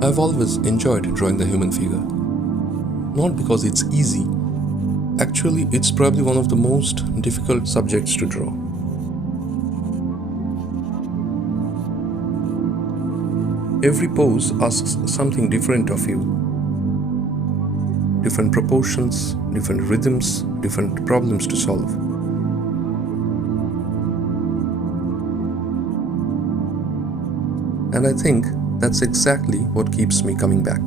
I've always enjoyed drawing the human figure. Not because it's easy, actually, it's probably one of the most difficult subjects to draw. Every pose asks something different of you. Different proportions, different rhythms, different problems to solve. And I think that's exactly what keeps me coming back.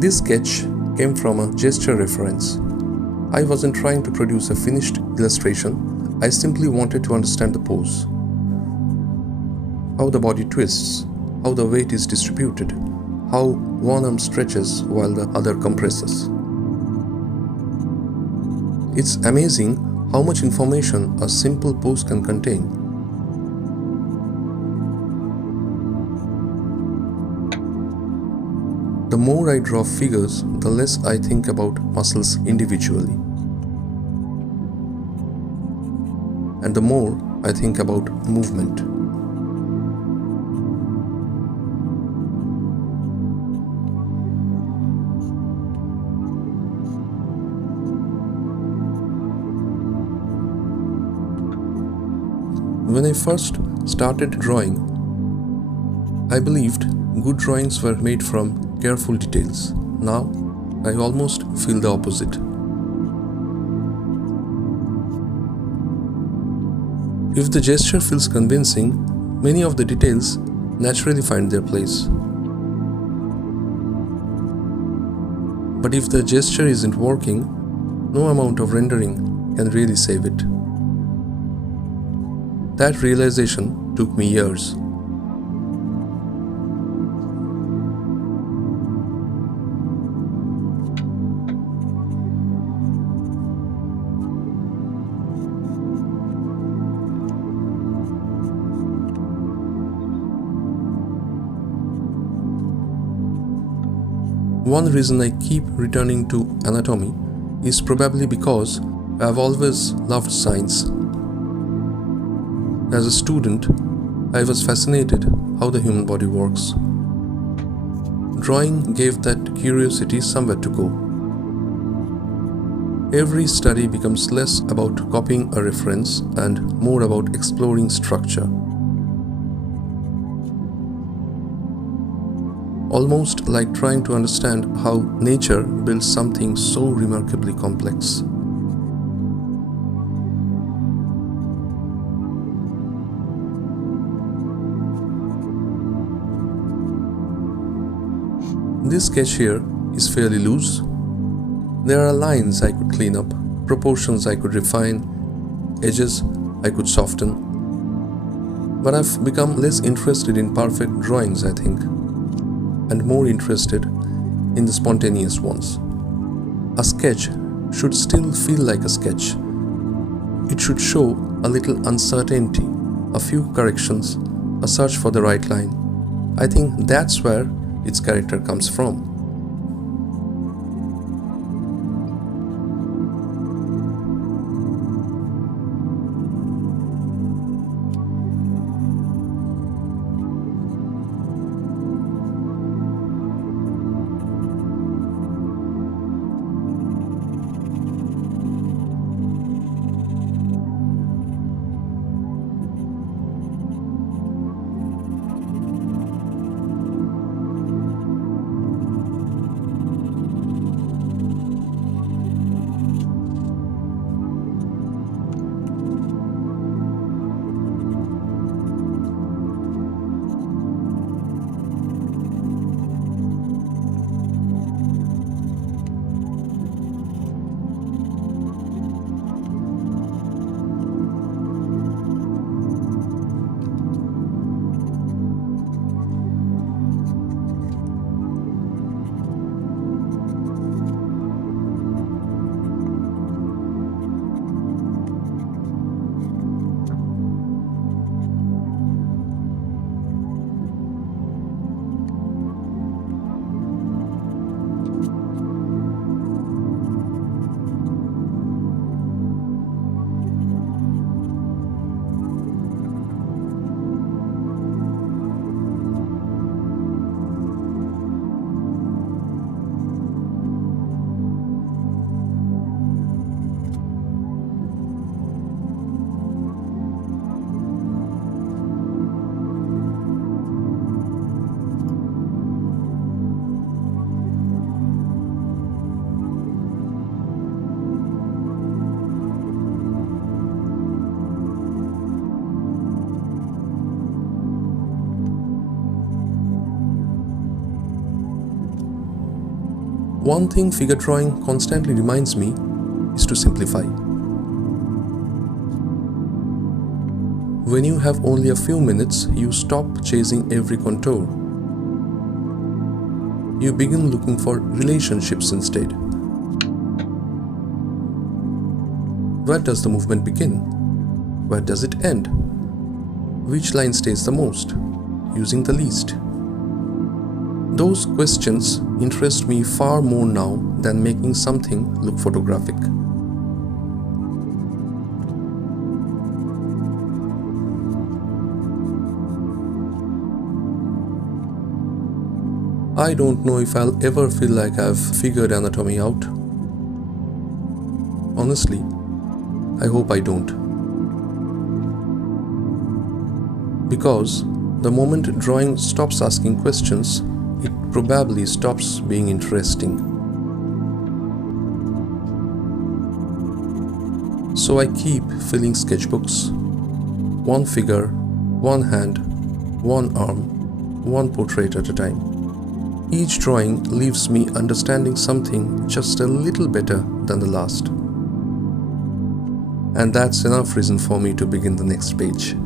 This sketch came from a gesture reference. I wasn't trying to produce a finished illustration, I simply wanted to understand the pose. How the body twists, how the weight is distributed, how one arm stretches while the other compresses. It's amazing how much information a simple pose can contain. The more I draw figures, the less I think about muscles individually. And the more I think about movement. When I first started drawing, I believed good drawings were made from careful details. Now, I almost feel the opposite. If the gesture feels convincing, many of the details naturally find their place. But if the gesture isn't working, no amount of rendering can really save it. That realization took me years. One reason I keep returning to anatomy is probably because I've always loved science. As a student, I was fascinated how the human body works. Drawing gave that curiosity somewhere to go. Every study becomes less about copying a reference and more about exploring structure. Almost like trying to understand how nature builds something so remarkably complex. This sketch here is fairly loose. There are lines I could clean up, proportions I could refine, edges I could soften. But I've become less interested in perfect drawings, I think, and more interested in the spontaneous ones. A sketch should still feel like a sketch. It should show a little uncertainty, a few corrections, a search for the right line. I think that's where its character comes from. One thing figure drawing constantly reminds me is to simplify. When you have only a few minutes, you stop chasing every contour. You begin looking for relationships instead. Where does the movement begin? Where does it end? Which line stays the most? Using the least? Those questions interest me far more now than making something look photographic. I don't know if I'll ever feel like I've figured anatomy out. Honestly, I hope I don't. Because the moment drawing stops asking questions, it probably stops being interesting. So I keep filling sketchbooks. One figure, one hand, one arm, one portrait at a time. Each drawing leaves me understanding something just a little better than the last. And that's enough reason for me to begin the next page.